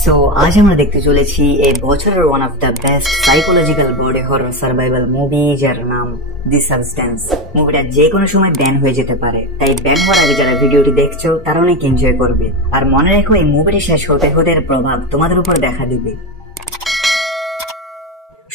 So আজ আমরা দেখতে চলেছি এই বছরের one of the best psychological body horror survival movie, যার নাম দি সাবস্টেন্স। মুভিটা যে কোনো সময় ব্যান হয়ে যেতে পারে, তাই ব্যান হওয়ার আগে যারা ভিডিওটি দেখছো তারা অনেক এনজয় করবে। আর মনে রাখো, এই মুভিটি শেষ হতে হতে এর প্রভাব তোমাদের উপর দেখা দিবে।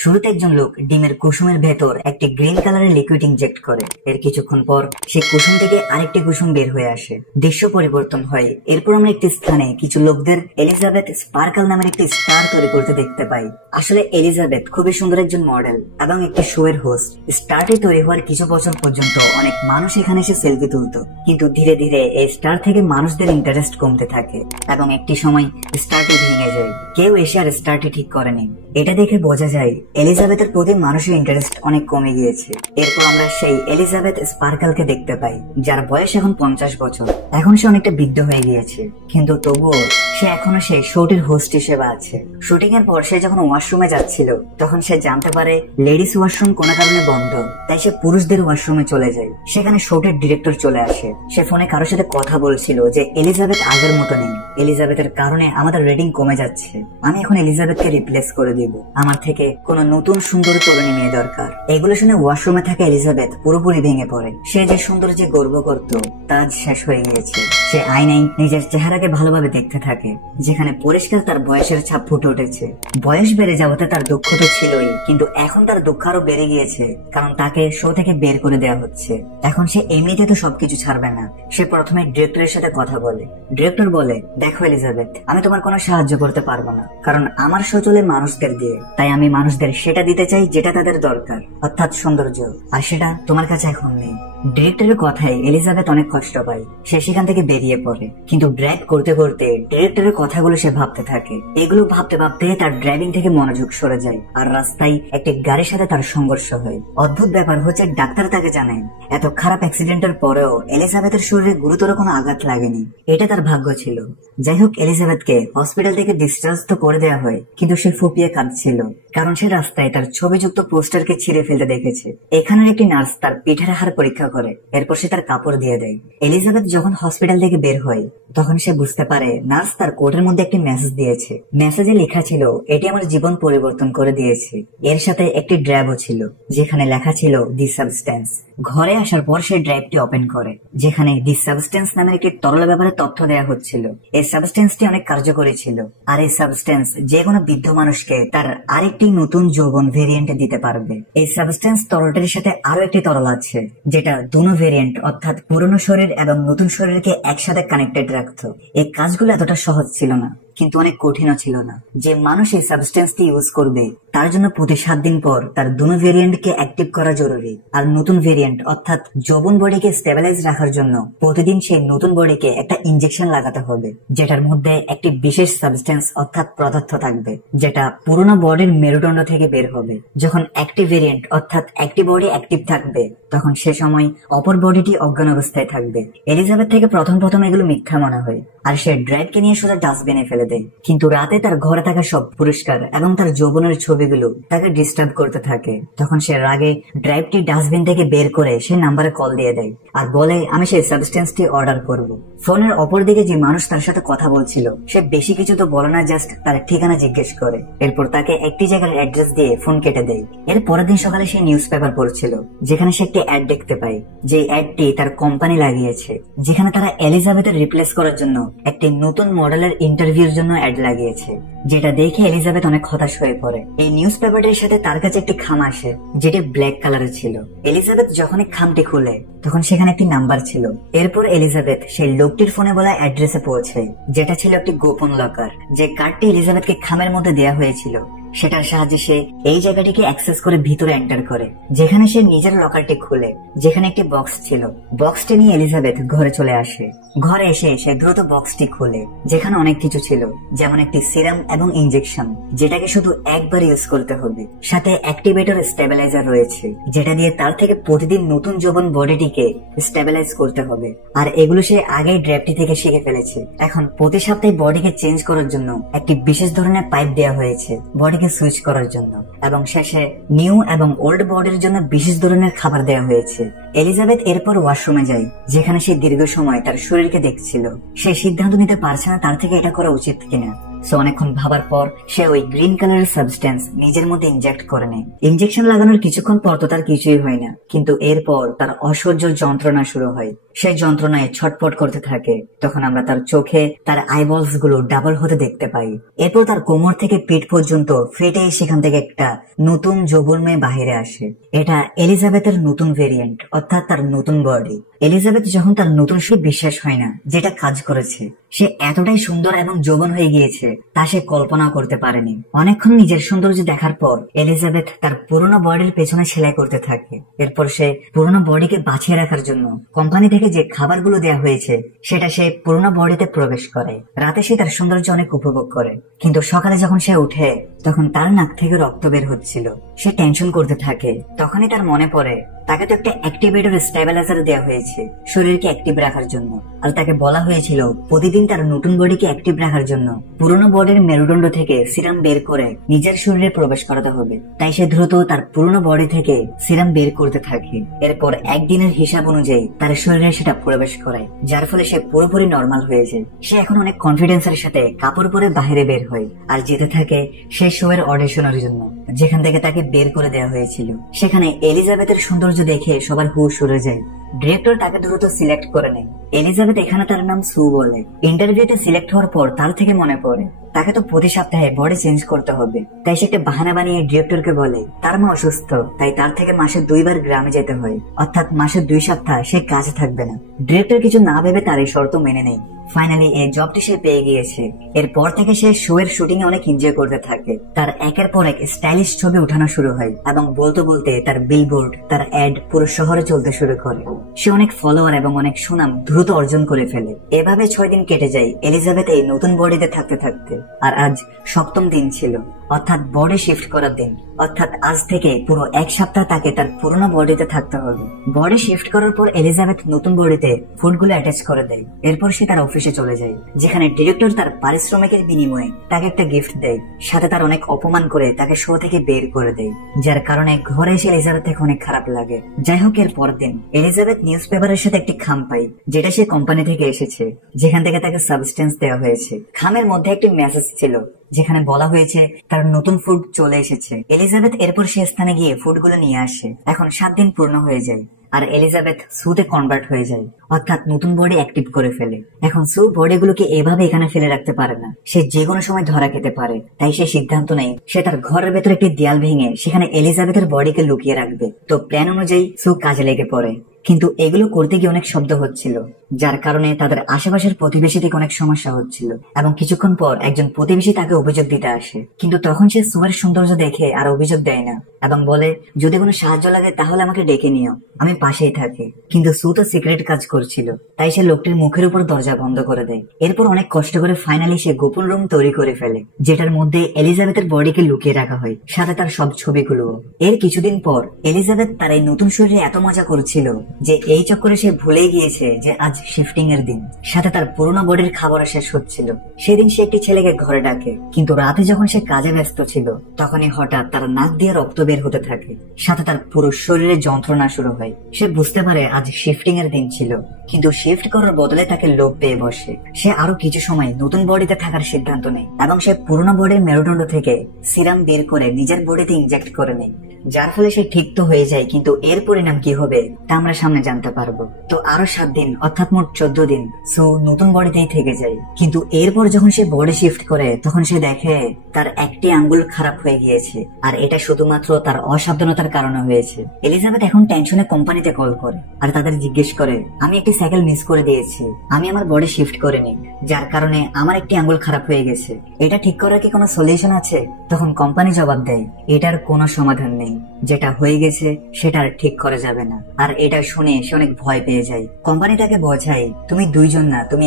শুরুতে একজন লোক ডিমের কুসুমের ভেতর একটি গ্রিন কালারের লিকুইড ইনজেক্ট করে। এর কিছুক্ষণ পর সেই কুসুম থেকে আরেকটি কুসুম বের হয়ে আসে। দৃশ্য পরিবর্তন হয়। এরপর আমরা একটি স্থানে কিছু লোকদের এলিজাবেথ স্পার্কল নামের একটি স্টার তৈরি করতে দেখতে পাই। আসলে এলিজাবেথ খুবই সুন্দর একজন মডেল এবং একটি শো এর হোস্ট। স্টারটি তৈরি হওয়ার কিছু বছর পর্যন্ত অনেক মানুষ এখানে এসে সেলফি তুলতো, কিন্তু ধীরে ধীরে এই স্টার থেকে মানুষদের ইন্টারেস্ট কমতে থাকে এবং একটি সময় স্টারটি ভেঙে যায়। কেউ এসে আর স্টারটি ঠিক করেনি। এটা দেখে বোঝা যায় এলিজাবেথের প্রতি মানুষের ইন্টারেস্ট অনেক কমে গিয়েছে। এরপর আমরা সেই এলিজাবেথ স্পার্কলকে দেখতে পাই, যার বয়স এখন 50 বছর। এখন সে অনেকটা বৃদ্ধ হয়ে গিয়েছে, কিন্তু তবুও সে এখনো সেই শোটির হোস্ট হিসেবে আছে। শুটিং এর পর সে যখন ওয়াশরুমে যাচ্ছিল, তখন সে জানতে পারে লেডিস ওয়াশরুম কোনো কারণে বন্ধ, তাই সে পুরুষদের ওয়াশরুমে চলে যায়। সেখানে শোটির ডিরেক্টর চলে আসে। সে ফোনে কারোর সাথে কথা বলছিল যে এলিজাবেথ আগের মতো নেই, এলিজাবেথের কারণে আমাদের রেটিং কমে যাচ্ছে, আমি এখন এলিজাবেথকে রিপ্লেস করে দিব, আমার থেকে কোন নতুন সুন্দর তরুণী মেয়ে দরকার। এগুলো শুনে ওয়াশরুমে থাকা এলিজাবেথ পুরোপুরি ভেঙে পড়ে। সে যে সুন্দর যে গর্ব করত তা আজ শেষ হয়ে গিয়েছে। সে আয়নায় নিজের চেহারাকে ভালোভাবে দেখতে থাকে, যেখানে পরিষ্কার তার বয়সের ছাপ ফুটে উঠেছে। বয়স বেড়ে যাওয়াতে তার দুঃখ তো ছিলই, কিন্তু এখন তার দুঃখ আরো বেড়ে গিয়েছে, কারণ তাকে শো থেকে বের করে দেওয়া হচ্ছে। এখন সে এমনিতে তো সবকিছু ছাড়বে না। সে প্রথমে ডিরেক্টরের সাথে কথা বলে। ডিরেক্টর বলে, দেখো এলিজাবেথ, আমি তোমার কোনো সাহায্য করতে পারবো না, কারণ আমার শো চলে মানুষদের দিয়ে, তাই আমি মানুষদের সেটা দিতে চাই যেটা তাদের দরকার, অর্থাৎ সৌন্দর্য, আর সেটা তোমার কাছে এখন নেই। ডিরেক্টরের কথায় এলিজাবেথ অনেক কষ্ট পায়। সে সেখান থেকে বেরিয়ে পড়ে, কিন্তু ড্রাইভ করতে করতে ডিরেক্টরের কথাগুলো সে ভাবতে থাকে। এগুলো ভাবতে ভাবতে তার ড্রাইভিং থেকে মনোযোগ সরে যায়, আর রাস্তায় একটি গাড়ির সাথে তার সংঘর্ষ হয়। অদ্ভুত ব্যাপার হচ্ছে, ডাক্তার তাকে জানায় এত খারাপ অ্যাক্সিডেন্টের পরেও এলিজাবেথের শরীরে গুরুতর কোনো আঘাত লাগেনি। এটা তার ভাগ্য ছিল। যাই হোক, এলিজাবেথকে হসপিটাল থেকে ডিসচার্জ তো করে দেওয়া হয়, কিন্তু সে ফুপিয়ে কাঁদছিল, কারণ সে রাস্তায় তার ছবিযুক্ত পোস্টারকে ছিঁড়ে ফেলতে দেখেছে। এখানের একটি নার্স তার পিঠের হাড় পরীক্ষা করে, এরপর সে তার কাপড় দিয়ে দেয়। এলিজাবেথ যখন হসপিটাল থেকে বের হয়, তখন সে বুঝতে পারে নার্স তার কোটের মধ্যে একটি মেসেজ দিয়েছে। মেসেজে লেখা ছিল, এটি আমার জীবন পরিবর্তন করে দিয়েছে। এর সাথে একটি ড্রাইভও ছিল, যেখানে লেখা ছিল দি সাবস্টেন্স। ঘরে আসার পর সে ড্রাইভটি ওপেন করে, যেখানে দি সাবস্টেন্স নামের একটি তরল ব্যাপারে তথ্য দেওয়া হচ্ছিল। এই সাবস্টেন্সটি অনেক কার্যকরী ছিল, আর এই সাবস্টেন্স যে কোনো বৃদ্ধ মানুষকে তার আরেকটি নতুন যৌবন ভেরিয়েন্ট দিতে পারবে। এই সাবস্টেন্স তরলটির সাথে আরো একটি তরল আছে, যেটা দুনো ভেরিয়েন্ট অর্থাৎ পুরনো শরীর এবং নতুন শরীরকে একসাথে কানেক্টেড রাখত। এই কাজগুলো এতটা সহজ ছিল না, কিন্তু অনেক কঠিনও ছিল না। যে মানুষ এই সাবস্টেন্সটি ইউজ করবে, তার জন্য প্রতি 7 দিন পর তার দুনো ভেরিয়েন্টকে অ্যাক্টিভ করা জরুরি। আর নতুন ভেরিয়েন্ট অর্থাৎ যৌবন বডিকে স্টেবিলাইজ রাখার জন্য প্রতিদিন সেই নতুন বডিকে একটা ইনজেকশন লাগাতে হবে, যেটার মধ্যে একটি বিশেষ সাবস্টেন্স অর্থাৎ পদার্থ থাকবে, যেটা পুরোনো বডির মেরুদণ্ড থেকে বের হবে। যখন একটি ভেরিয়েন্ট অর্থাৎ একটি বডি অ্যাক্টিভ থাকবে, তখন সে সময় অপর বডিটি অজ্ঞান অবস্থায় থাকবে। এলিজাবেথ থেকে প্রথম এগুলো মিথ্যা মনে হয়, আর সে ড্রাইভকে নিয়ে সোজা ডাস্টবিনে ফেলে দেয়। কিন্তু রাতে তার ঘরে থাকা সব পুরস্কার এবং তার যৌবনের ছবিগুলো তাকে ডিস্টার্ব করতে থাকে। তখন সে রাগে ড্রাইভটি ডাস্টবিন থেকে বের করে সে নাম্বারে কল দিয়ে দেয়, আর বলে, আমি সেই সাবস্টেন্সটি অর্ডার করব। ফোনের অপর দিকে যে মানুষ তার সাথে কথা বলছিল, সে বেশি কিছু তো বলে না, জাস্ট তার ঠিকানা জিজ্ঞেস করে। এরপর তাকে একটি জায়গার অ্যাড্রেস দিয়ে ফোন কেটে দেয়। এর পরের দিন সকালে সে নিউজ পেপার পড়ছিল, যেখানে সে একটি অ্যাড দেখতে পায়। যে অ্যাডটি তার কোম্পানি লাগিয়েছে, যেখানে তারা এলিজাবেথের রিপ্লেস করার জন্য একটি নতুন মডেলের ইন্টারভিউর জন্য অ্যাড লাগিয়েছে, যেটা দেখে এলিজাবেথ অনেক হতাশ হয়ে পড়ে। এই নিউজ পেপারটির সাথে তার কাছে একটি খাম আসে, যেটি ব্ল্যাক কালারের ছিল। এলিজাবেথ যখন এই খামটি খুলে, তখন সেখানে একটি নাম্বার ছিল। এরপর এলিজাবেথ সেই লোকটির ফোনে বলা অ্যাড্রেসে পৌঁছায়, যেটা ছিল একটি গোপন লকার। যে কার্ডটি এলিজাবেথকে খামের মধ্যে দেয়া হয়েছিল, সেটার সাহায্যে সে এই জায়গাটিকে অ্যাক্সেস করে ভিতরে এন্টার করে, যেখানে সে নিজের লকারটি খুলে, যেখানে একটি বক্স ছিল। বক্সটি নিয়ে এলিজাবেথ ঘরে চলে আসে। ঘরে এসে সে দ্রুত বক্সটি খুলে, যেখানে অনেক কিছু ছিল, যেমন একটি সিরাম এবং ইনজেকশন, যেটাকে শুধু একবার ইউজ করতে হবে। সাথে অ্যাক্টিভেটর স্টেবিলাইজার রয়েছে, যেটা দিয়ে তার থেকে প্রতিদিন নতুন যৌবন বডিটিকে স্টেবিলাইজ করতে হবে। আর এগুলো সে আগেই ড্রাইভটি থেকে শিখে ফেলেছে। এখন প্রতি সপ্তাহে বডিকে চেঞ্জ করার জন্য একটি বিশেষ ধরনের পাইপ দেওয়া হয়েছে বডিকে সুইচ করার জন্য, এবং শেষে নিউ এবং ওল্ড বডির জন্য বিশেষ ধরনের খাবার দেওয়া হয়েছে। এলিজাবেথ এরপর ওয়াশরুমে যায়, যেখানে সে দীর্ঘ সময় তার শরীরকে দেখছিল। সে সিদ্ধান্ত নিতে পারছে না তার থেকে এটা করা উচিত কিনা। সো অনেকক্ষণ ভাবার পর সে ওই গ্রিন কালারের সাবস্টেন্স নিজের মধ্যে ইনজেক্ট করে নেয়। ইনজেকশন লাগানোর কিছুক্ষণ পর তো তার কিছুই হয় না, কিন্তু এরপর তার অসহ্য যন্ত্রণা শুরু হয়। সেই যন্ত্রণায় ছটপট করতে থাকে। তখন আমরা তার চোখে তার আইবলস গুলো ডাবল হতে দেখতে পাই। এরপর তার কোমর থেকে পিঠ পর্যন্ত ফেটে সেখান থেকে একটা নতুন যৌবনময় বাহিরে আসে। এটা এলিজাবেথের নতুন ভেরিয়েন্ট, অর্থাৎ তার নতুন বডি। এলিজাবেথ যখন তার নতুন সে বিশ্বাস হয় না যেটা কাজ করেছে। সে এতটাই সুন্দর এবং যৌবন হয়ে গিয়েছে তা সে কল্পনা করতে পারেনি। অনেকক্ষণ নিজের সৌন্দর্য দেখার পর এলিজাবেথ তার পুরনো বডির পেছনে সেলাই করতে থাকে। এরপর সে পুরনো বডিকে বাঁচিয়ে রাখার জন্য কোম্পানি থেকে যে খাবারগুলো দেওয়া হয়েছে সেটা সে পুরনো বডিতে প্রবেশ করে। রাতে সে তার সৌন্দর্য অনেক উপভোগ করে, কিন্তু সকালে যখন সে উঠে তখন তার নাক থেকে রক্ত বের হচ্ছিল। সে টেনশন করতে থাকে। তখনই তার মনে পড়ে তাকে তো একটা অ্যাক্টিভেটর স্টেবিলাইজার দেওয়া হয়েছে শরীরকে অ্যাক্টিভ রাখার জন্য, আর তাকে বলা হয়েছিল প্রতিদিন তার নতুন বডিকে অ্যাক্টিভ রাখার জন্য পুরনো বডির মেরুদণ্ড থেকে সিরাম বের করে নিজের শরীরে প্রবেশ করাতে হবে। তাই সে দ্রুত তার পুরনো বডি থেকে সিরাম বের করতে থাকে। এরপর একদিনের হিসাব অনুযায়ী তার শরীরে সেটা প্রবেশ করে, যার ফলে সে পুরোপুরি নর্মাল হয়ে যায়। সে এখন অনেক কনফিডেন্সের সাথে কাপড় পরে বাইরে বের হয় আর যেতে থাকে সে শো এর অডিশনের জন্য, যেখান থেকে তাকে বের করে দেওয়া হয়েছিল। সেখানে এলিজাবেথের সৌন্দর্য দেখে সবার হুশ উড়ে যায়। ডিরেক্টর তাকে দ্রুত সিলেক্ট করে নেয়। এলিজাবেথ এখানে তার নাম সু বলে। ইন্টারভিউতে সিলেক্ট হওয়ার পর তার থেকে মনে পড়ে তাকে তো প্রতি সপ্তাহে বডি চেঞ্জ করতে হবে। তাই সে একটা বাহানা বানিয়ে ডিরেক্টরকে বলে তার মা অসুস্থ, তাই তার থেকে মাসে 2 বার গ্রামে যেতে হয়, অর্থাৎ মাসে 2 সপ্তাহ সে কাজে থাকবে না। ডিরেক্টর কিছু না ভেবে তার এই শর্ত মেনে নেয়। ফাইনালি এই জবটি সে পেয়ে গিয়েছে। এরপর থেকে সে শো এর শুটিং এ অনেক এনজয় করতে থাকে। তার একের পর এক স্টাইলিশ ছবি উঠানো শুরু হয় এবং বলতে বলতে তার বিলবোর্ড, তার অ্যাড পুরো শহরে চলতে শুরু করে। সে অনেক ফলোয়ার এবং অনেক সুনাম দ্রুত অর্জন করে ফেলে। এভাবে 6 দিন কেটে যায় এলিজাবেথ এই নতুন বডিতে থাকতে থাকতে। আর আজ 7ম দিন ছিল, অর্থাৎ বডি শিফট করার দিন। অর্থাৎ আজ থেকে পুরো 1 সপ্তাহ তাকে তার পুরনো বডিতে থাকতে হবে। বডি শিফট করার পর এলিজাবেথ নতুন বডিতে ফুডগুলো অ্যাটাচ করে দেয়। এরপর সে তার অফিসে চলে যায়, যেখানে ডিরেক্টর তার পারিশ্রমিকের বিনিময়ে তাকে একটা গিফট দেয়। সাথে তার অনেক অপমান করে তাকে শো থেকে বের করে দেয়, যার কারণে ঘরে এসে এলিজাবেথ অনেক খারাপ লাগে। যাই হোক, এর পর দিন এলিজাবেথ নিউজ পেপারের সাথে একটি খাম পায়, যেটা সে কোম্পানি থেকে এসেছে, যেখান থেকে তাকে সাবস্টেন্স দেওয়া হয়েছে। খামের মধ্যে একটি মেসেজ ছিল যেখানে বলা হয়েছে তার নতুন ফুড চলে এসেছে। এলিজাবেথ এরপর সে স্থানে গিয়ে ফুডগুলো নিয়ে আসে। এখন 7 দিন পূর্ণ হয়ে যায় আর এলিজাবেথ সুতে কনভার্ট হয়ে যায়, অর্থাৎ নতুন বডি অ্যাক্টিভ করে ফেলে। এখন সু বডিগুলোকে এভাবে এখানে ফেলে রাখতে পারে না, সে যে কোনো সময় ধরা খেতে পারে। তাই সে সিদ্ধান্ত নেয় সে তার ঘরের ভেতরে একটি দেয়াল ভেঙে সেখানে এলিজাবেথের বডিকে লুকিয়ে রাখবে। তো প্ল্যান অনুযায়ী সু কাজে লেগে পড়ে, কিন্তু এগুলো করতে গিয়ে অনেক শব্দ হচ্ছিল, যার কারণে তাদের আশেপাশের প্রতিবেশী থেকে অনেক সমস্যা হচ্ছিল। এবং কিছুক্ষণ পর একজন প্রতিবেশী তাকে অভিযোগ দিতে আসে, কিন্তু তখন সে সুয়ের সৌন্দর্য দেখে আর অভিযোগ দেয় না এবং বলে যদি কোনো সাহায্য লাগে তাহলে আমাকে ডেকে নিও, আমি পাশেই থাকি। কিন্তু সু তো সিক্রেট কাজ করছিল, তাই সে লোকটির মুখের উপর দরজা বন্ধ করে দেয়। এরপর অনেক কষ্ট করে ফাইনালি সে গোপন রুম তৈরি করে ফেলে, যেটার মধ্যে এলিজাবেথের বডিকে লুকিয়ে রাখা হয়, সাথে তার সব ছবিগুলো। এর কিছুদিন পর এলিজাবেথ তার এই নতুন শরীরে এত মজা করছিল যে এই চক্করে সে ভুলে গিয়েছে যে আজ শিফটিং এর দিন। সাথে তার পুরনো বডির খাবার শেষ হচ্ছিল। সেদিন সে একটি ছেলেকে ঘরে ডাকে, কিন্তু রাতে যখন সে কাজে ব্যস্ত ছিল তখনই হঠাৎ তার নাক দিয়ে রক্ত বের হতে থাকে, সাথে তার পুরো শরীরে যন্ত্রণা শুরু হয়। সে বুঝতে পারে আজ শিফটিং এর দিন ছিল, কিন্তু শিফট করার বদলে তাকে লোভ পেয়ে বসে। সে আরো কিছু সময় নতুন বডিতে থাকার সিদ্ধান্ত নেয় এবং সে পুরনো বডির মেরুদণ্ড থেকে সিরাম বের করে নিজের বডিতে ইনজেক্ট করে নেয়, যার ফলে সে ঠিক তো হয়ে যায়। কিন্তু এর পরিণাম কি হবে তা আমরা সামনে জানতে পারবো। তো আরো 7 দিন অর্থাৎ মোট 14 দিন সো নতুন বডিতেই থেকে যায়। কিন্তু এরপর যখন সে বডি শিফট করে তখন সে দেখে তার একটি আঙ্গুল খারাপ হয়ে গিয়েছে, আর এটা শুধুমাত্র তার অসাবধানতার কারণে হয়েছে। এলিজাবেথ এখন টেনশনে কোম্পানিতে কল করে আর তাদের জিজ্ঞেস করে আমি একটি সাইকেল মিস করে দিয়েছি, আমি আমার বডি শিফট করিনি, যার কারণে আমার একটি আঙ্গুল খারাপ হয়ে গেছে, এটা ঠিক করার কি কোনো সলিউশন আছে? তখন কোম্পানি জবাব দেয় এটার কোনো সমাধান নেই, যেটা হয়ে গেছে সেটা আর ঠিক করা যাবে না। আর এটা শুনে সে অনেক ভয় পেয়ে যায়। কোম্পানি তাকে বোঝায় তুমি 2 জন না, তুমি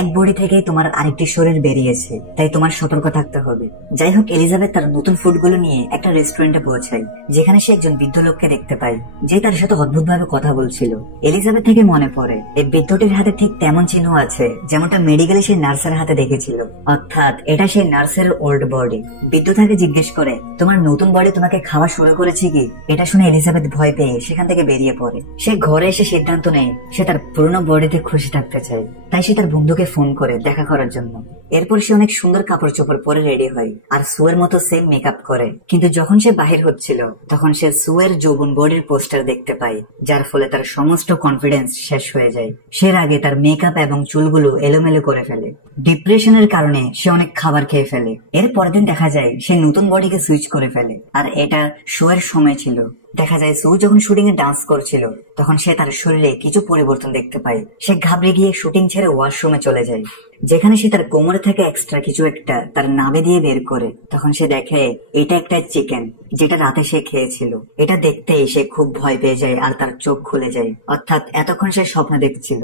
এক বডি থেকে তোমার আরেকটি শরীর বেরিয়েছে, তাই তোমার সতর্ক থাকতে হবে। যাই হোক, এলিজাবেথ তার নতুন ফুডগুলো নিয়ে একটা রেস্টুরেন্টে পৌঁছায়, যেখানে সে একজন বৃদ্ধ লোককে দেখতে পায় যে তার সাথে অদ্ভুত ভাবে কথা বলছিল। এলিজাবেথ থেকে মনে পড়ে এই বৃদ্ধটির হাতে ঠিক তেমন চিহ্ন আছে যেমনটা মেডিকেলে সেই নার্সের হাতে দেখেছিল, অর্থাৎ এটা সেই নার্সের ওল্ড বডি। বৃদ্ধ তাকে জিজ্ঞেস করে তোমার নতুন বডি তোমাকে খাওয়া শুরু করেছে কি, এটা শুনে এলিজাবেথ ভয় পেয়ে সেখান থেকে বেরিয়ে পড়ে। সে ঘরে এসে সিদ্ধান্ত নেয় সে তার পুরনো বডিতে খুশি থাকতে চায়। তাই সে তার বন্ধুকে ফোন করে দেখা করার জন্য। এরপর সে অনেক সুন্দর কাপড় চোপড় পরে রেডি হয় আর সুয়ের মতো সেম মেকআপ করে। কিন্তু যখন সে বাহির হচ্ছিল তখন সে সুয়ের যৌবন বডির পোস্টার দেখতে পায়, যার ফলে তার সমস্ত কনফিডেন্স শেষ হয়ে যায়। সে আগে তার মেকআপ এবং চুলগুলো এলোমেলো করে ফেলে। ডিপ্রেশনের কারণে সে অনেক খাবার খেয়ে ফেলে। এর পরের দিন দেখা যায় সে নতুন বডিকে সুইচ করে ফেলে, আর এটা শোয়ের সময় ছিল। দেখা যায় সু যখন শুটিং এ ডান্স করছিল তখন সে তার শরীরে কিছু পরিবর্তন দেখতে পায়। সে ঘাবড়ে গিয়ে শুটিং ছেড়ে ওয়াশরুমে চলে যায়, যেখানে সে তার কোমরে থেকে এক্সট্রা কিছু একটা তার নাভি দিয়ে বের করে। তখন সে দেখে এটা একটা চিকেন, যেটা রাতে সে খেয়েছিল। এটা দেখতেই সে খুব ভয় পেয়ে যায় আর তার চোখ খুলে যায়, অর্থাৎ এতক্ষণ সে স্বপ্ন দেখছিল।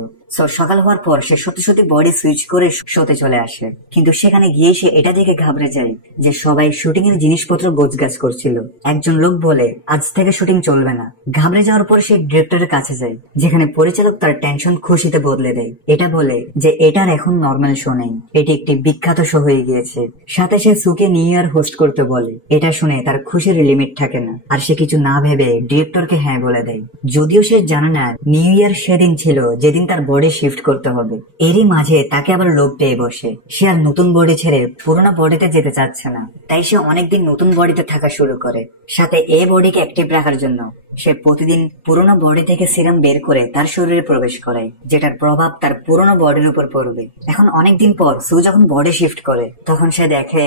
সকাল হওয়ার পর সে সত্যি সত্যি বডি সুইচ করে শোতে চলে আসে। কিন্তু সেখানে গিয়ে সে এটা দেখে ঘাবড়ে যায় যে সবাই শুটিং এর জিনিসপত্র গোছগাছ করছিল। একজন লোক বলে আজ থেকে শুটিং চলবে না। ঘাবড়ে যাওয়ার পর সে ডিরেক্টরের কাছে যায়, যেখানে পরিচালক তার টেনশন খুশিতে বদলে দেয়। এটা বলে যে এটার এখন নর্মাল শো নেই, এটি একটি বিখ্যাত শো হয়ে গিয়েছে। সাথে সে সুকে নিউ ইয়ার হোস্ট করতে বলে। এটা শুনে তার খুশির লিমিট থাকে না, আর সে কিছু না ভেবে ডিরেক্টরকে হ্যাঁ বলে দেয়। যদিও সে জানে না নিউ ইয়ার সেদিন ছিল যেদিন তার বডি শিফট করতে হবে। এরই মাঝে তাকে আবার লোভ পেয়ে বসে। সে আর নতুন বডি ছেড়ে পুরোনো বডিতে যেতে চাচ্ছে না, তাই সে অনেকদিন নতুন বডিতে থাকা শুরু করে। সাথে এই বডিকে অ্যাক্টিভ রাখার জন্য সে প্রতিদিন পুরোনো বডি থেকে সিরাম বের করে তার শরীরে প্রবেশ করায়, যেটার প্রভাব তার পুরোনো বডির উপর পড়বে। এখন অনেকদিন পর সু যখন বডি শিফট করে তখন সে দেখে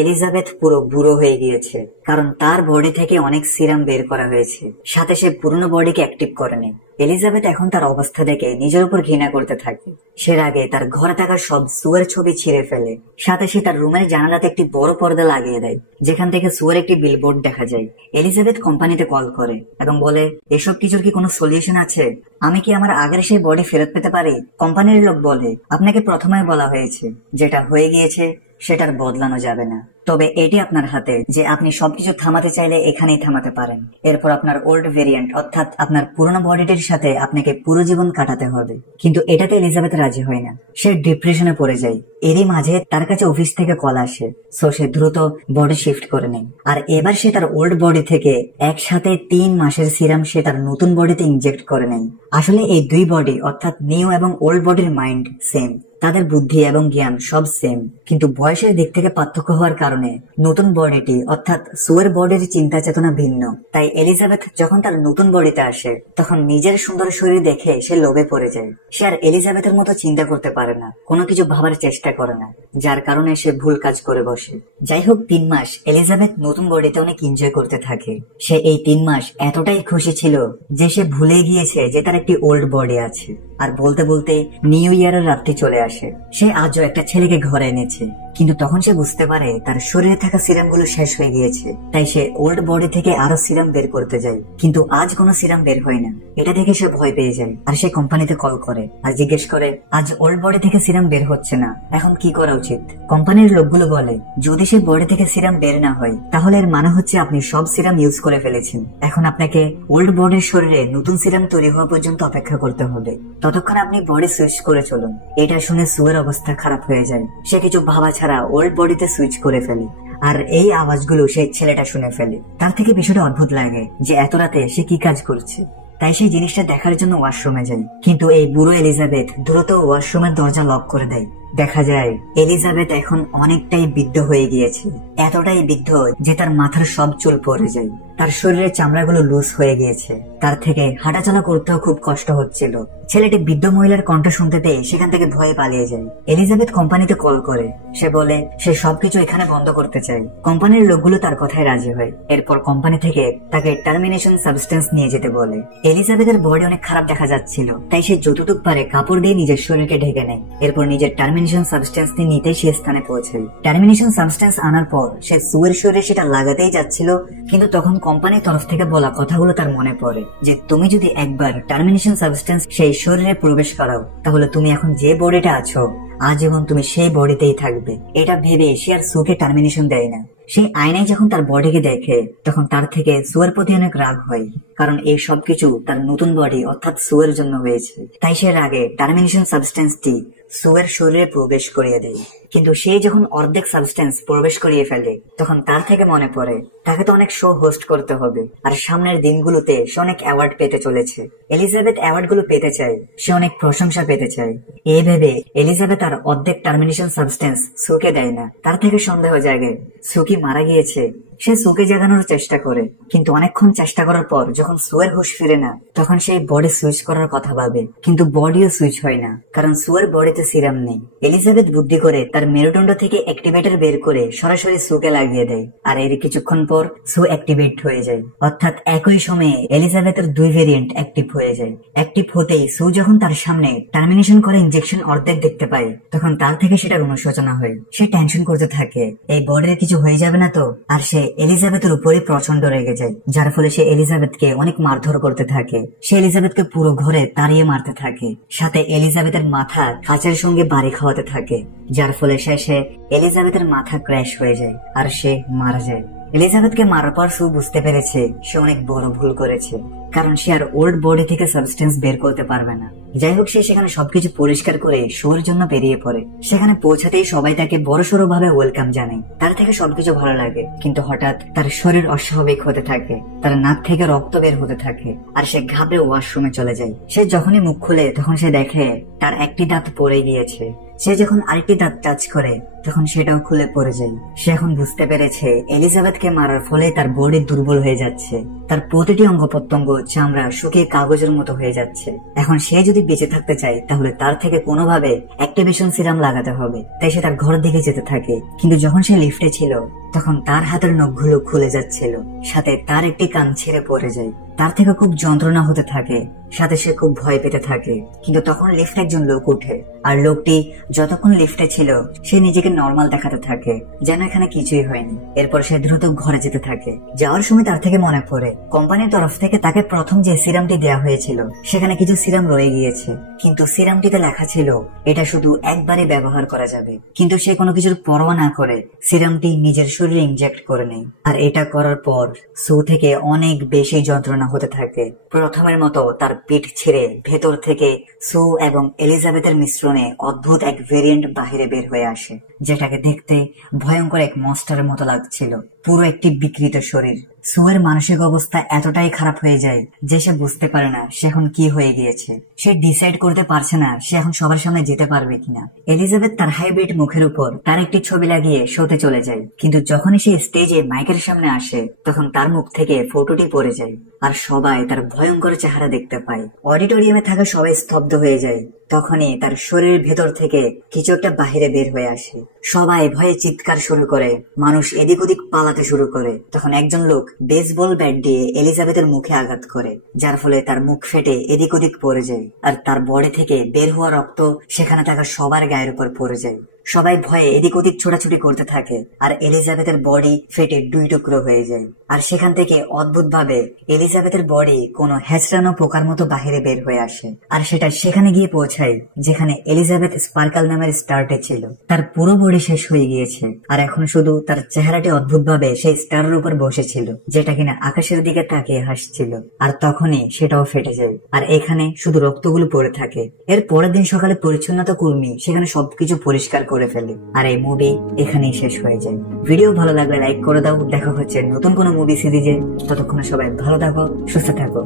এলিজাবেথ পুরো বুড়ো হয়ে গিয়েছে, কারণ তার বডি থেকে অনেক সিরাম বের করা হয়েছে। সাথে সে পুরোনো বডিকে অ্যাক্টিভ করে নেয়। এলিজাবেথ এখন তার অবস্থা দেখে নিজের উপর ঘৃণা করতে থাকে। সে আগে তার ঘরে থাকা সব সুয়ের ছবি ছিঁড়ে ফেলে। সাথে সে তার রুমের জানালাতে একটি বড় পর্দা লাগিয়ে দেয়, যেখান থেকে সুয়ের একটি বিলবোর্ড দেখা যায়। এলিজাবেথ কোম্পানিতে কল করে এবং বলে এসব কিছুর কি কোনো সলিউশন আছে? আমি কি আমার আগের সেই বডি ফেরত পেতে পারি? কোম্পানির লোক বলে আপনাকে প্রথমে বলা হয়েছে যেটা হয়ে গিয়েছে সেটার বদলানো যাবে না, তবে এটি আপনার হাতে যে আপনি সবকিছু থামাতে চাইলে এখানেই থামাতে পারেন। এরপর আপনার ওল্ড ভেরিয়েন্ট অর্থাৎ আপনার পুরনো বডিটির সাথে আপনাকে পুরো জীবন কাটাতে হবে। কিন্তু এটাতে এলিজাবেথ রাজি হয় না। সে ডিপ্রেশনে পড়ে যায়। এরই মাঝে তার কাছে অফিস থেকে কল আসে, সো সে দ্রুত বডি শিফট করে নেয়। আর এবার সে তার ওল্ড বডি থেকে একসাথে 3 মাসের সিরাম সে তার নতুন বডিতে ইনজেক্ট করে নেয়। আসলে এই দুই বডি অর্থাৎ নিউ এবং ওল্ড বডির মাইন্ড সেম, তাদের বুদ্ধি এবং জ্ঞান সব সেম, কিন্তু বয়সের দিক থেকে পার্থক্য হওয়ার কারণে নতুন বডিটি অর্থাৎ সুয়ের বডির চিন্তা চেতনা ভিন্ন। তাই এলিজাবেথ যখন তার নতুন বডিতে আসে তখন নিজের সুন্দর শরীর দেখে সে লোভে পড়ে যায়। সে আর এলিজাবেথের মতো চিন্তা করতে পারে না, কোনো কিছু ভাবার চেষ্টা করে না, যার কারণে সে ভুল কাজ করে বসে। যাই হোক 3 মাস এলিজাবেথ নতুন বডিতে অনেক এনজয় করতে থাকে। সে এই 3 মাস এতটাই খুশি ছিল যে সে ভুলে গিয়েছে যে তার একটি ওল্ড বডি আছে। আর বলতে বলতে নিউ ইয়ারের রাত্রি চলে আসে। সে আজও একটা ছেলেকে ঘরে এনেছে, কিন্তু তখন সে বুঝতে পারে তার শরীরে থাকা সিরামগুলো শেষ হয়ে গিয়েছে। তাই সে ওল্ড বডি থেকে আরো সিরাম বের করতে যায়, কিন্তু আজ কোনো সিরাম বের হয় না। এটা দেখে সে ভয় পেয়ে যায় আর সে কোম্পানিতে কল করে আর জিজ্ঞেস করে আজ ওল্ড বডি থেকে সিরাম বের হচ্ছে না, এখন কি করা উচিত? কোম্পানির লোকগুলো বলে যদি সে বডি থেকে সিরাম বের না হয় তাহলে এর মানে হচ্ছে আপনি সব সিরাম ইউজ করে ফেলেছেন। এখন আপনাকে ওল্ড বডির শরীরে নতুন সিরাম তৈরি হওয়া পর্যন্ত অপেক্ষা করতে হবে, ততক্ষণ আপনি বডি সুইচ করে চলুন। এটা শুনে সুয়ের অবস্থা খারাপ হয়ে যায়। সে কিছু ভাবা ছাড়া ওল্ড বডিতে সুইচ করে ফেলে, আর এই আওয়াজগুলো সেই ছেলেটা শুনে ফেলে। তার থেকে বিষয়টা অদ্ভুত লাগে যে এত রাতে সে কি কাজ করছে। তাই সেই জিনিসটা দেখার জন্য ওয়াশরুমে যায়, কিন্তু এই বুড়ো এলিজাবেথ দ্রুত ওয়াশরুমের দরজা লক করে দেয়। দেখা যায় এলিজাবেথ এখন অনেকটাই বৃদ্ধ হয়ে গিয়েছে, এতটাই বৃদ্ধ যে তার মাথার সব চুল পড়ে যায়। তার শরীরের চামড়াগুলো লুজ হয়ে গিয়েছে, তার থেকে হাঁটাচলা করতেও খুব কষ্ট হচ্ছিল। ছেলেটি বৃদ্ধ মহিলার কণ্ঠ শুনতে পেয়ে সেখান থেকে ভয়ে পালিয়ে যায়। এলিজাবেথ কোম্পানিতে কল করে, সে বলে সে সবকিছু এখানে বন্ধ করতে চায়। কোম্পানির লোকগুলো তার কথায় রাজি হয়। এরপর কোম্পানি থেকে তাকে টার্মিনেশন সাবস্টেন্স নিয়ে যেতে বলে। এলিজাবেথের বডি অনেক খারাপ দেখা যাচ্ছিল, তাই সে যতটুক পারে কাপড় দিয়ে নিজের শরীরকে ঢেকে নেয়। এরপর নিজের টার্মিনেশন সাবস্টেন্স নিতেই সে স্থানে পৌঁছায়। টার্মিনেশন সাবস্টেন্স আনার পর সে সুয়ের শরীরে সেটা লাগাতেই যাচ্ছিল, কিন্তু তখন কোম্পানির তরফ থেকে বলা কথাগুলো তার মনে পড়ে যে তুমি যদি একবার টার্মিনেশন সাবস্টেন্স সেই শরীরে প্রবেশ করাও তাহলে তুমি এখন যে বডিটা আছো আজীবন তুমি সেই বডিতেই থাকবে। এটা ভেবে সে আর সুকে টার্মিনেশন দেয় না। সেই আয়নায় যখন তার বডিকে দেখে তখন তার থেকে সুয়ের প্রতি অনেক রাগ হয়, কারণ এই সবকিছু তার নতুন বডি অর্থাৎ সুয়ের জন্য হয়েছে। তাই সে রাগে টার্মিনেশন সাবস্টেন্সটি সুয়ের শরীরে প্রবেশ করিয়ে দেয়। কিন্তু সে যখন অর্ধেক সাবস্টেন্স প্রবেশ করিয়ে ফেলে তখন তার থেকে মনে পড়ে তাকে তো অনেক শো হোস্ট করতে হবে, আর সামনের দিনগুলোতে সে অনেক অ্যাওয়ার্ড পেতে চলেছে। এলিজাবেথ অ্যাওয়ার্ড গুলো পেতে চায়, সে অনেক প্রশংসা পেতে চায়। এই ভেবে এলিজাবেথ আর অর্ধেক টার্মিনেশন সাবস্টেন্স সুকে দেয় না। তার থেকে সন্দেহ জাগে সুকি মারা গিয়েছে। সে সুকে জাগানোর চেষ্টা করে, কিন্তু অনেকক্ষণ চেষ্টা করার পর যখন সুয়ের হুঁশ ফিরে না তখন সেই বডি সুইচ করার কথা ভাবে, কিন্তু বডিও সুইচ হয় না, কারণ সুয়ের বডিতে সিরাম নেই। এলিজাবেথ বুদ্ধি করে তার মেরুদণ্ড থেকে অ্যাক্টিভেটর বের করে সরাসরি সুকে লাগিয়ে দেয়, আর এর কিছুক্ষণ পর সু অ্যাক্টিভেট হয়ে যায়। অর্থাৎ একই সময়ে এলিজাবেথের দুই ভেরিয়েন্ট অ্যাক্টিভ হয়ে যায়। অ্যাক্টিভ হতেই সু যখন তার সামনে টার্মিনেশন করে ইনজেকশন অর্ধেক দেখতে পায় তখন তার থেকে সেটার অনুশোচনা হয়। সে টেনশন করতে থাকে এই বডির কিছু হয়ে যাবে না তো, আর সে এলিজাবেথের উপরই প্রচন্ড রেগে যায়, যার ফলে সে এলিজাবেথকে অনেক মারধর করতে থাকে। সে এলিজাবেথকে পুরো ঘরে তাড়িয়ে মারতে থাকে, সাথে এলিজাবেথের মাথা কাচের সঙ্গে বাড়ি খাওয়াতে থাকে, যার ফলে শেষে এলিজাবেথের মাথা ক্র্যাশ হয়ে যায় আর সে মারা যায়। এলিজাবেথকে মারার পর সু বুঝতে পেরেছে সে অনেক বড় ভুল করেছে, কারণ সে আর ওল্ড বডি থেকে সাবস্টেন্স বের করতে পারবে না। যাই হোক, সে সেখানে সবকিছু পরিষ্কার করে শোর জন্য বেরিয়ে পড়ে। সেখানে পৌঁছাতেই সবাই তাকে বড়সড় ভাবে ওয়েলকাম জানায়, তার থেকে সবকিছু ভালো লাগে। কিন্তু হঠাৎ তার শরীর অস্বাভাবিক হতে থাকে, তার নাক থেকে রক্ত বের হতে থাকে, আর সে ঘাবড়ে ওয়াশরুমে চলে যায়। সে যখনই মুখ খুলে তখন সে দেখে তার একটি দাঁত পড়ে গিয়েছে। সে যখন আরেকটি দাঁত টাচ করে তখন সেটাও খুলে পড়ে যায়। সে এখন বুঝতে পেরেছে এলিজাবেথকে মারার ফলে তার বডি দুর্বল হয়ে যাচ্ছে, তার প্রতিটি অঙ্গ প্রত্যঙ্গ চামড়া শুকিয়ে কাগজের মতো হয়ে যাচ্ছে। এখন সে যদি বেঁচে থাকতে চায় তাহলে তার থেকে কোনোভাবে অ্যাক্টিভেশন সিরাম লাগাতে হবে। তাই সে তার ঘরের দিকে যেতে থাকে, কিন্তু যখন সে লিফটে ছিল তখন তার হাতের নখগুলো খুলে যাচ্ছিল, সাথে তার একটি কান ছিঁড়ে পড়ে যায়। তার থেকে খুব যন্ত্রণা হতে থাকে, সাথে সে খুব ভয় পেতে থাকে। কিন্তু তখন লিফটে একজন লোক উঠে, আর লোকটি যতক্ষণ লিফটে ছিল সে নিজেকে নর্মাল দেখাতে থাকে, যেন এখানে কিছুই হয়নি। এরপর সে দ্রুত ঘরে যেতে থাকে। যাওয়ার সময় তার থেকে মনে পড়ে কোম্পানির তরফ থেকে তাকে প্রথম যে সিরামটি দেওয়া হয়েছিল সেখানে কিছু সিরাম রয়ে গিয়েছে, কিন্তু সিরামটিতে লেখা ছিল এটা শুধু একবারই ব্যবহার করা যাবে। কিন্তু সে কোনো কিছুর পরোয়া না করে সিরামটি নিজের শরীরে ইনজেক্ট করে নেয়, আর এটা করার পর সু থেকে অনেক বেশি যন্ত্রণা হতে থাকে। প্রথমের মতো তার পিঠ ছিঁড়ে ভেতর থেকে সু এবং এলিজাবেথের মিশ্রণে অদ্ভুত এক ভেরিয়েন্ট বাহিরে বের হয়ে আসে, যেটাকে দেখতে ভয়ঙ্কর এক মনস্টারের মতো লাগছিল। পুরো একটি বিকৃত শরীর। সুয়ের মানসিক অবস্থা এতটাই খারাপ হয়ে যায় যে সে বুঝতে পারে না সে এখন কি হয়ে গিয়েছে। সে ডিসাইড করতে পারছে না সে এখন সবার সামনে যেতে পারবে কিনা। এলিজাবেথ তার হাইব্রিড মুখের উপর তার একটি ছবি লাগিয়ে শোতে চলে যায়, কিন্তু যখনই সে স্টেজে মাইকের সামনে আসে তখন তার মুখ থেকে ফটোটি পড়ে যায়, আর সবাই তার ভয়ঙ্কর চেহারা দেখতে পায়। অডিটোরিয়ামে থাকা সবাই স্তব্ধ হয়ে যায়। তখনই তার শরীরের ভেতর থেকে কিছু একটা বাহিরে বের হয়ে আসে। সবাই ভয়ে চিৎকার শুরু করে, মানুষ এদিক ওদিক পালাতে শুরু করে। তখন একজন লোক বেসবল ব্যাট দিয়ে এলিজাবেথের মুখে আঘাত করে, যার ফলে তার মুখ ফেটে এদিক ওদিক পড়ে যায়, আর তার বডি থেকে বের হওয়া রক্ত সেখানে থাকা সবার গায়ের উপর পড়ে যায়। সবাই ভয়ে এদিক ওদিক ছোটাছুটি করতে থাকে, আর এলিজাবেথের বডি ফেটে দুই টুকরো হয়ে যায়। আর সেখান থেকে অদ্ভুত ভাবে এলিজাবেথের বডি কোনো হেঁচড়ানো পোকার মতো বাহিরে বের হয়ে আসে, আর সেটা সেখানে গিয়ে পৌঁছায় যেখানে এলিজাবেথ স্পার্কাল নামের স্টারটে ছিল। তার পুরো বডি শেষ হয়ে গিয়েছে, আর এখন শুধু তার চেহারাটি অদ্ভুত ভাবে সেই স্টারের উপর বসেছিল, যেটা কিনা আকাশের দিকে তাকিয়ে হাসছিল। আর তখনই সেটাও ফেটে যায়, আর এখানে শুধু রক্তগুলো পড়ে থাকে। এর পরের দিন সকালে পরিচ্ছন্নতা কর্মী সেখানে সবকিছু পরিষ্কার করে ফেলে, আর এই মুভি এখানেই শেষ হয়ে যায়। ভিডিও ভালো লাগলে লাইক করে দাও। দেখা হচ্ছে নতুন কোনো মুভি সিরিজে। ততক্ষণে সবাই ভালো থাকো, সুস্থ থাকো।